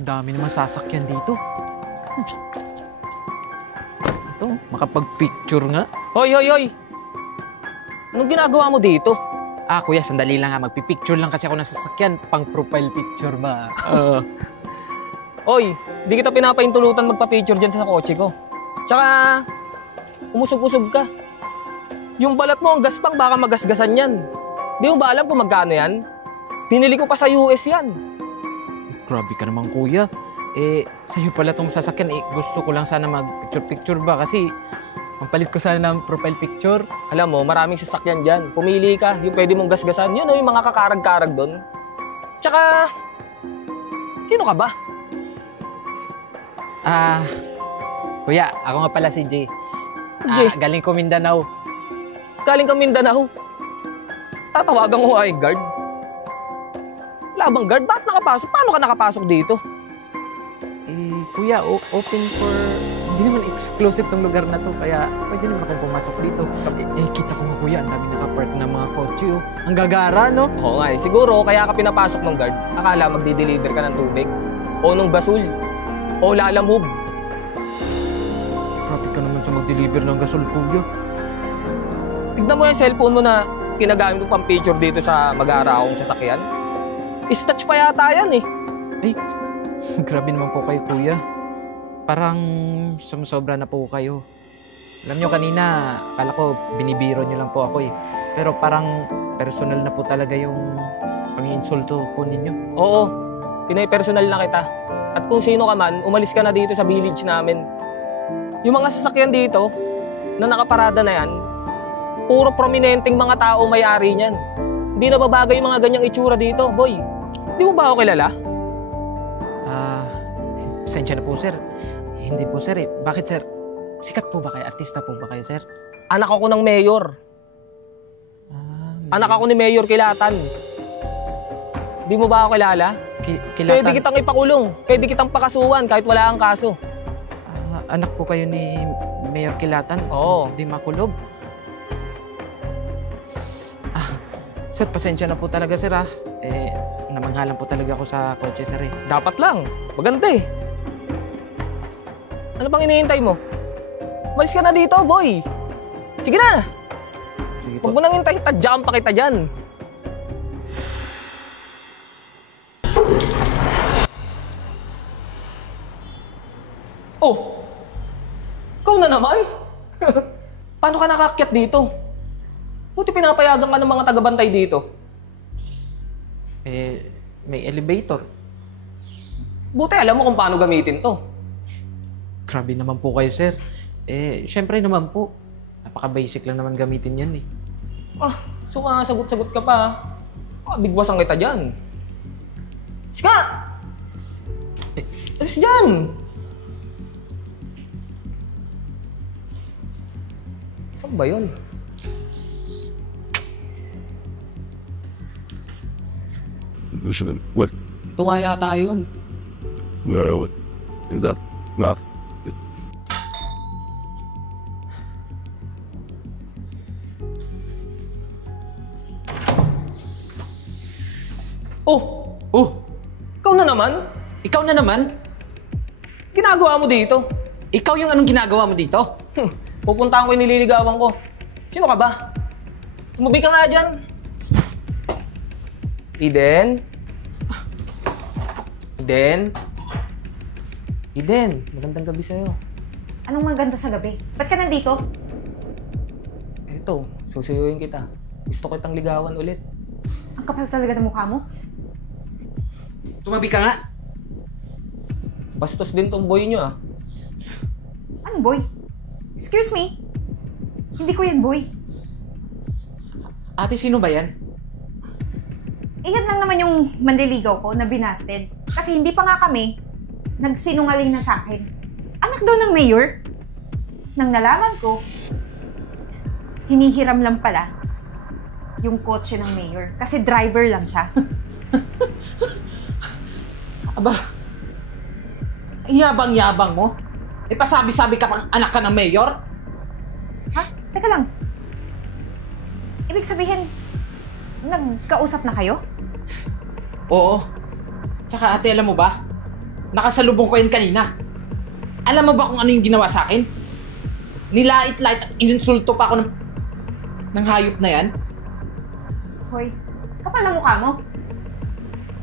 Ang dami naman sasakyan dito. Ito, makapag-picture nga. Hoy, hoy, hoy! Anong ginagawa mo dito? Kuya, sandali lang nga. Magpipicture lang kasi ako ng sasakyan. Pang profile picture ba? Hoy, di kita pinapaintulutan magpa-picture dyan sa kotse ko. Tsaka, umusog-usog ka. Yung balat mo, ang gaspang, baka magasgasan yan. Di mo ba alam kung magkano yan? Pinili ko pa sa US yan. Grabe ka naman, kuya. Sa'yo pala tong sasakyan. Gusto ko lang sana mag-picture-picture ba? Kasi, pampalit ko sana ng profile picture. Alam mo, maraming sasakyan dyan. Pumili ka, yung pwede mong gasgasan. Yun o, yung mga kakarag-karag doon. Tsaka, sino ka ba? Kuya, ako nga pala si Jay. Jay? Galing ko Mindanao. Galing ka Mindanao. Tatawagan ko ay guard. Labang guard? Bakit nakapasok? Paano ka nakapasok dito? Kuya, open for... Hindi naman exclusive tong lugar na to, kaya pwede naman akong pumasok dito. Kita ko nga, kuya, ang dami nakapark ng mga kotse, oh. Ang gagara, no? Oo nga eh. Siguro, kaya ka pinapasok ng guard, akala magdi-deliver ka ng tubig. O nung gasol. O lalamove. Grabe ka naman sa mag-deliver ng gasol, kuya. Tignan mo yung cellphone mo na ginagamit mo pang picture dito sa mag-aaraong sasakyan. Is-touch pa yata yan eh. Grabe naman po kayo, kuya. Parang sumusobra na po kayo. Alam nyo, kanina, kala ko binibiro nyo lang po ako eh. Pero parang personal na po talaga yung pang-insulto po ninyo. Oo, pinay-personal na kita. At kung sino ka man, umalis ka na dito sa village namin. Yung mga sasakyan dito, na nakaparada na yan, puro prominenteng mga tao may-ari niyan. Hindi na babagay yung mga ganyang itsura dito, boy. Di mo ba ako kilala? Pasensya na po, sir. Hindi po, sir eh. Bakit, sir? Sikat po ba kayo? Artista po ba kayo, sir? Anak ako ng mayor. Anak ako ni Mayor Kilatan. Di mo ba ako kilala? Kilatan? Pwede kitang ipakulong. Pwede kitang pakasuhan kahit wala kang kaso. Anak po kayo ni Mayor Kilatan? Oo. Di makulob? Sir, pasensya na po talaga, sir ah. Namanghalan po talaga ako sa kotse, sir eh. Dapat lang. Maganda eh. Ano bang hinihintay mo? Malis ka na dito, boy. Sige na. Sige po. Huwag mo nang hintay. Tadyaan pa kita dyan. Oh! Ikaw na naman? Paano ka nakaakyat dito? Buti pinapayagan ka ng mga tagabantay dito. May elevator. Buti alam mo kung paano gamitin to. Grabe naman po kayo, sir. Syempre naman po. Napaka-basic lang naman gamitin yan eh. Sagot-sagot ka pa. Bigwasan kita dyan. Ska! Alis dyan! Saan ba yun? Listen, what? Tunga yata yun. What? That, not. Oh! Ikaw na naman? Ikaw na naman? Ginagawa mo dito? Ikaw yung anong ginagawa mo dito? Pupuntahan ko yung nililigawan ko. Sino ka ba? Tumabi ka nga dyan. Eden? Eden? Eden, magandang gabi sa'yo. Anong maganda sa gabi? Ba't ka nandito? Eto, susuyuin kita. Gusto ko itang ligawan ulit. Ang kapal talaga ng mukha mo. Tumabi ka nga. Bastos din tong boy nyo ah. Anong boy? Excuse me? Hindi ko yan boy. Ate, sino ba yan? Iyan lang naman yung manliligaw ko na binasted. Kasi hindi pa nga kami nagsinungaling na sa akin. Anak daw ng mayor. Nang nalaman ko, hinihiram lang pala yung kotse ng mayor. Kasi driver lang siya. Aba, ang yabang-yabang mo. Pasabi-sabi ka pang anak ka ng mayor? Ha? Teka lang. Ibig sabihin, nagkausap na kayo? Oo. Tsaka ate, alam mo ba? nakasalubong ko yan kanina. Alam mo ba kung ano yung ginawa sa akin? Nilait-lait at ininsulto pa ako ng hayop na yan. Hoy, kapal ang mukha mo.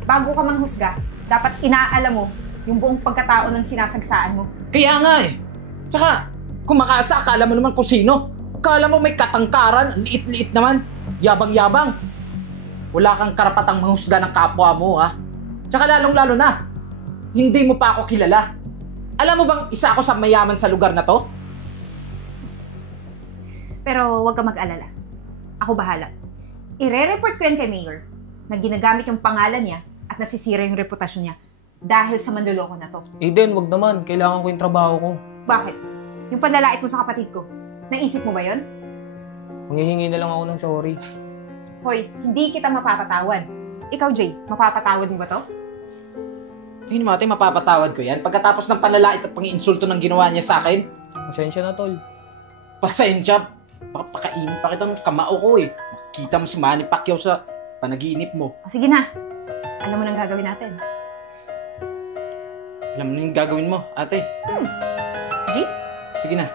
Bago ka manghusga, dapat inaalam mo yung buong pagkatao ng sinasagsaan mo. Kaya nga eh. Tsaka, kung makasa, akala mo naman kung sino. Akala mo may katangkaran, liit-liit naman. Yabang-yabang. Wala kang karapatang manghusga ng kapwa mo, ha? Tsaka lalong-lalo na, hindi mo pa ako kilala. Alam mo bang isa ako sa mayaman sa lugar na to? Pero huwag ka mag-alala. Ako bahala. Ire-report ko yan kay Mayor na ginagamit yung pangalan niya at nasisira yung reputasyon niya dahil sa manloloko na to. Eden, wag naman. Kailangan ko yung trabaho ko. Bakit? Yung panlalait mo sa kapatid ko, naisip mo ba yon? Manghihingi na lang ako ng sorry. Hoy, hindi kita mapapatawad. Ikaw, Jay, mapapatawad mo ba to? Tingin mo ate, mapapatawad ko yan pagkatapos ng panlalait at pang-insulto ng ginawa niya sa akin? Pasensya na, tol. Pasensya. Papakainin pa kitang kamao ko eh. Makikita mo si Manny Pacquiao sa panaginip mo. O, sige na. Alam mo nang gagawin natin. Alam mo na yung gagawin mo, ate. G? Sige na.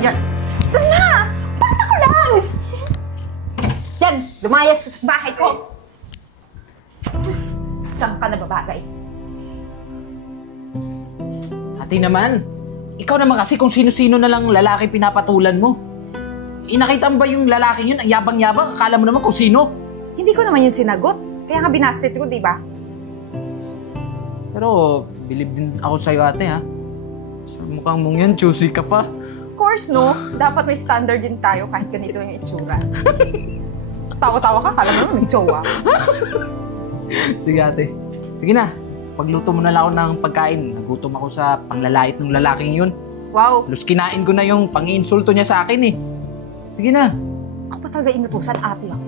Yan. Doon na! Basta ko lang! Yan! Lumayas ka sa bahay ko! Diyan ka na babagay. Ate naman, ikaw naman kasi kung sino-sino na lang lalaki pinapatulan mo. Inakita mo ba yung lalaki yun? Ang yabang-yabang, akala mo naman kung sino. Hindi ko naman yung sinagot. Kaya nga binasted ko, di ba? Pero, believe din ako sa'yo ate ha. Sa mukhang mong yan, juicy ka pa. Of course, no? Dapat may standard din tayo kahit ganito yung itsura. Tawa-tawa ka, kala mo naman may jowa. Sige ate. Sige na, pagluto mo na lang ako ng pagkain. Nagutom ako sa panglalait ng lalaking yun. Wow! Plus kinain ko na yung pang-iinsulto niya sa akin eh. Sige na. Ako pa talaga inutusan ate ako.